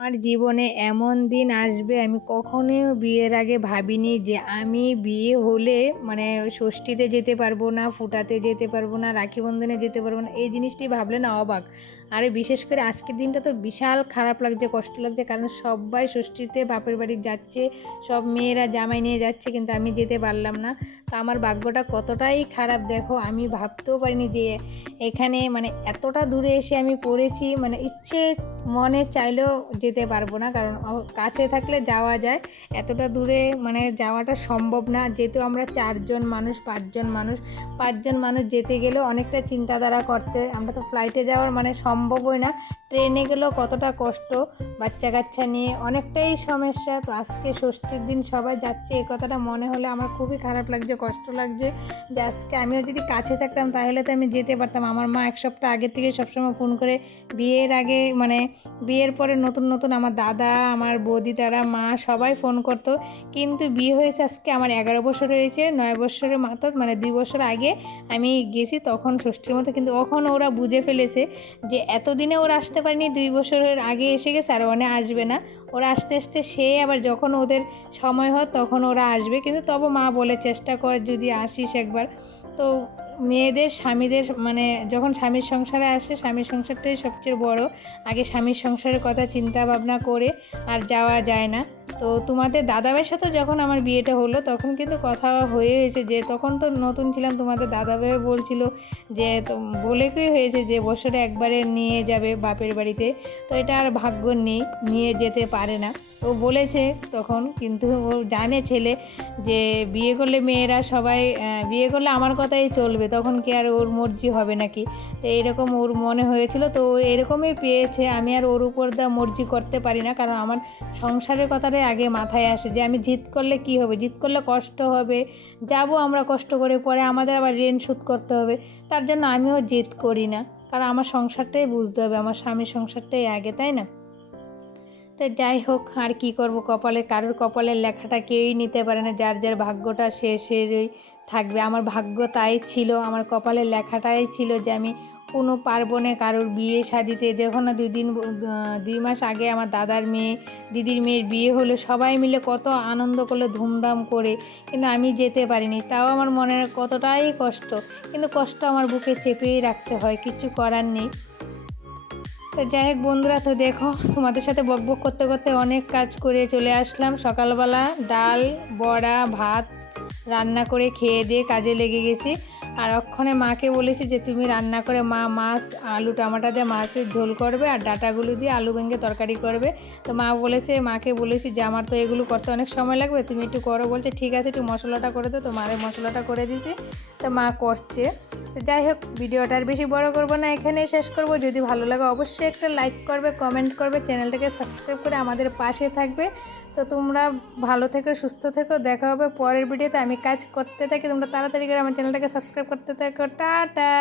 আমার জীবনে এমন দিন আসবে, আমি কখনোই বিয়ের আগে ভাবিনি যে আমি বিয়ে হলে মানে ষষ্ঠীতে যেতে পারব না, ফুটাতে যেতে পারব না, রাখি বন্ধনে যেতে পারব না, এই জিনিসটি ভাবলে না অবাক। আর বিশেষ করে আজকের দিনটা তো বিশাল খারাপ লাগছে, কষ্ট লাগছে, কারণ সবাই ষষ্ঠীতে বাপের বাড়ি যাচ্ছে, সব মেয়েরা জামাই নিয়ে যাচ্ছে, কিন্তু আমি যেতে পারলাম না। তো আমার ভাগ্যটা কতটাই খারাপ দেখো, আমি ভাবতেও পারিনি যে এখানে মানে এতটা দূরে এসে আমি পড়েছি মানে ইচ্ছে মনে চাইলেও যেতে পারব না, কারণ কাছে থাকলে যাওয়া যায়। এতটা দূরে মানে যাওয়াটা সম্ভব না। যেহেতু আমরা চারজন মানুষ, পাঁচজন মানুষ পাঁচজন মানুষ যেতে গেলেও অনেকটা চিন্তাধারা করতে, আমরা তো ফ্লাইটে যাওয়ার মানে সম্ভবই না। ট্রেনে গেলেও কতটা কষ্ট বাচ্চা কাচ্চা নিয়ে অনেকটাই সমস্যা। তো আজকে ষষ্ঠীর দিন সবাই যাচ্ছে, এই কথাটা মনে হলে আমার খুবই খারাপ লাগছে, কষ্ট লাগছে যে আজকে আমিও যদি কাছে থাকতাম তাহলে তো আমি যেতে পারতাম। আমার মা এক সপ্তাহ আগের থেকে সবসময় ফোন করে বিয়ের আগে মানে বিয়ের পরে নতুন নতুন আমার দাদা, আমার বৌদি, তারা, মা সবাই ফোন করতো। কিন্তু বিয়ে হয়েছে আজকে, আমার এগারো বছর হয়েছে, নয় বছরের মাথা মানে দুই বছর আগে আমি গেছি তখন ষষ্ঠীর মতো। কিন্তু তখন ওরা বুঝে ফেলেছে যে এতদিনে ওরা আসতে পারেনি, দুই বছরের আগে এসে গেছে আর অনেক আসবে না। ওরা আস্তে আস্তে সে আবার যখন ওদের সময় হয় তখন ওরা আসবে। কিন্তু তবু মা বলে, চেষ্টা কর যদি আসিস একবার। তো মেয়েদের, স্বামীদের মানে যখন স্বামীর সংসারে আসে, স্বামীর সংসারটাই সবচেয়ে বড়। আগে স্বামীর সংসারের কথা চিন্তা ভাবনা করে আর যাওয়া যায় না। তো তোমাদের দাদাভাইয়ের সাথে যখন আমার বিয়েটা হলো, তখন কিন্তু কথা হয়ে হয়েছে যে, তখন তো নতুন ছিলাম, তোমাদের দাদাভাই বলছিল যে বলে কি হয়েছে যে, বছরে একবারে নিয়ে যাবে বাপের বাড়িতে। তো এটা আর ভাগ্য নেই, নিয়ে যেতে পারে না। ও বলেছে তখন, কিন্তু ও জানে ছেলে যে, বিয়ে করলে মেয়েরা সবাই বিয়ে করলে আমার কথাই চলবে, তখন কি আর ওর মর্জি হবে নাকি? তো এরকম ওর মনে হয়েছিল, তো এরকমই পেয়েছে, আমি আর ওর উপর দা মর্জি করতে পারি না, কারণ আমার সংসারের কথাটাই আগে মাথায় আসে যে আমি জিত করলে কি হবে? জিত করলে কষ্ট হবে। যাব আমরা কষ্ট করে, পরে আমাদের আবার ঋণ শোধ করতে হবে। তার জন্য আমিও জিত করি না। কারণ আমার সংসারটাই বুঝতে হবে, আমার স্বামীর সংসারটাই আগে, তাই না? তো যাই হোক, আর কি করব কপালে? কারোর কপালের লেখাটা কেউই নিতে পারে না। যার যার ভাগ্যটা সে সেই থাকবে। আমার ভাগ্য তাই ছিল, আমার কপালের লেখাটাই ছিল যে আমি কোনো পার্বণে কারোর বিয়ে শাদিতে, দেখো না, দুই দিন দুই মাস আগে আমার দাদার মেয়ে, দিদির মেয়ের বিয়ে হলো, সবাই মিলে কত আনন্দ করল, ধুমধাম করে। কিন্তু আমি যেতে পারিনি, তাও আমার মনের কতটাই কষ্ট। কিন্তু কষ্ট আমার বুকে চেপেই রাখতে হয়, কিছু করার নেই। তো যাই হোক বন্ধুরা, তো দেখো, তোমাদের সাথে বক বক করতে করতে অনেক কাজ করে চলে আসলাম। সকালবেলা ডাল, বড়া, ভাত রান্না করে খেয়ে দিয়ে কাজে লেগে গেছি। আর অক্ষণে মাকে বলেছি যে, তুমি রান্না করে মা, মাছ, আলু, টমাটা দিয়ে মাছের ঝোল করবে আর ডাটাগুলো দিয়ে আলু ভেঙে তরকারি করবে। তো মা বলেছে, মাকে বলেছি যে, আমার তো এগুলো করতে অনেক সময় লাগবে, তুমি একটু করো। বলছে, ঠিক আছে, একটু মশলাটা করে দে তো মারে মশলাটা করে দিয়েছি। তো মা করছে। তো যাই হোক, ভিডিওটা আর বেশি বড় করব না, এখানে শেষ করব। যদি ভালো লাগে, অবশ্যই একটা লাইক করবে কমেন্ট করবে, চ্যানেলটাকে সাবস্ক্রাইব করে আমাদের পাশে থাকবে। তো তোমরা ভালো থেকো, সুস্থ থেকো, দেখা হবে পরের ভিডিওতে। আমি কাজ করতে থাকি, তোমরা তাড়াতাড়ি করে আমার চ্যানেলটাকে সাবস্ক্রাইব করতে থাকো। টাটা!